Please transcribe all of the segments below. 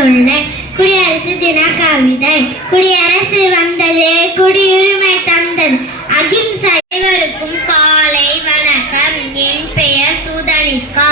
வந்துள்ளேன். குடியரசு தின கவிதை. குடியரசு வந்தது, குடியுரிமை தந்தது, அகிம்சை. அனைவருக்கும் காலை வணக்கம். என் பெயர் சுதனிஸ்கா.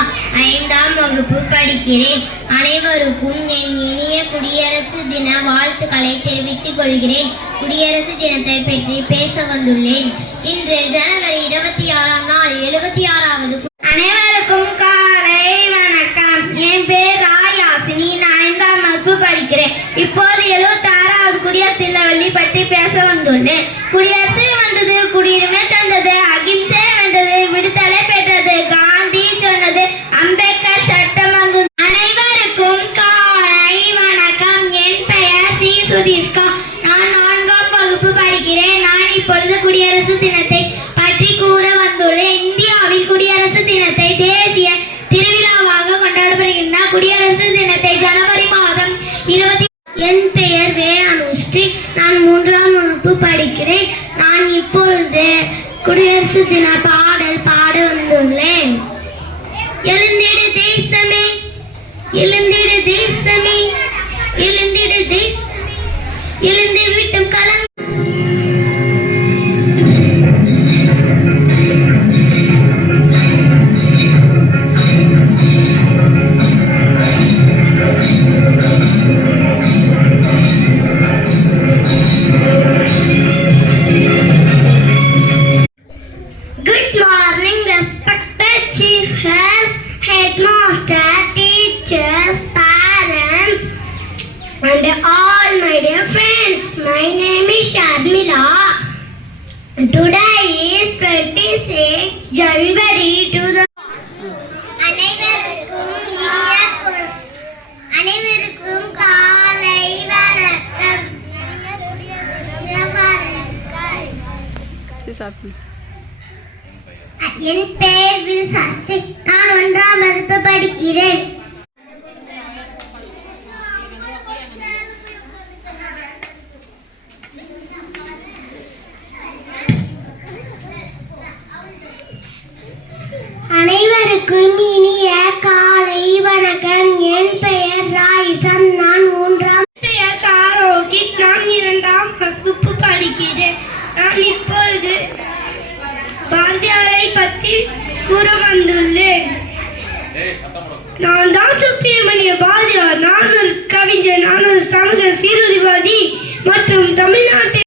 5ஆம் வகுப்பு படிக்கிறேன். அனைவருக்கும் என் இனிய குடியரசு தின வாழ்த்துக்களை தெரிவித்துக் கொள்கிறேன். குடியரசு தினத்தை பற்றி பேச வந்துள்ளேன். இன்று ஜனவரி 26ஆம் நாள் 76வது. அனைவருக்கும் காலை வணக்கம். என் பேர் ராயாசினி. நான் 5ஆம் வகுப்பு படிக்கிறேன். இப்போது 76வது குடியரசு தின வெள்ளி பற்றி பேச வந்துள்ளேன். குடியரசு வந்தது, குடியுரிமை தந்தது, அகிம்சை வென்றது, விடுதலை பெற்றது, காந்தி சொன்னது, அம்பேத்கர் சட்டம் வந்தது. அனைவருக்கும் காலை வணக்கம். என் பெயர் சி சுதீஷ்கா. நான் 4ஆம் வகுப்பு படிக்கிறேன். நான் இப்பொழுது குடியரசு தினத்தை பற்றி கூற வந்துள்ளேன். இந்தியாவில் குடியரசு தினத்தை தேசிய திருவிழாவாக கொண்டாடப்படுகின்றன. குடியரசு தினத்தை ஜனவரி மாதம் 20. என் பெயர் வே அனுஸ்ரீ. நான் 3ஆம் வகுப்பு படிக்கிறேன். நான் இப்பொழுது குடியரசு தின பாடல் பாட வந்துள்ளேன். எழுந்திடு தேசமே, எழுந்திடு தேசமே, எழுந்திடு தேசமே, எழுந்து விட்டும் கலம். Good morning, respected chief guests, headmaster, teachers, parents, and all my dear friends. My name is Sharmila. Today is 26 January 2000. அனைவருக்கும் காலை வணக்கம். என் பெயர் வி சஸ்தி. நான் 1ஆம் வகுப்பு படிக்கிறேன். அனைவருக்கும் இனிய காலை வணக்கம். என் பெயர் ராயிஷன். நான் 3ஆம். பெயர் சாரோகித். நான் 2ஆம் வகுப்பு படிக்கிறேன். நான் இப்பொழுது பாரதியாரை பற்றி கூற வந்துள்ளேன். நான் தான் சுப்பிரமணிய பாரதியார். நான் ஒரு கவிஞர், நான் ஒரு சமூக சீர்திருத்தவாதி மற்றும் தமிழ்நாட்டில்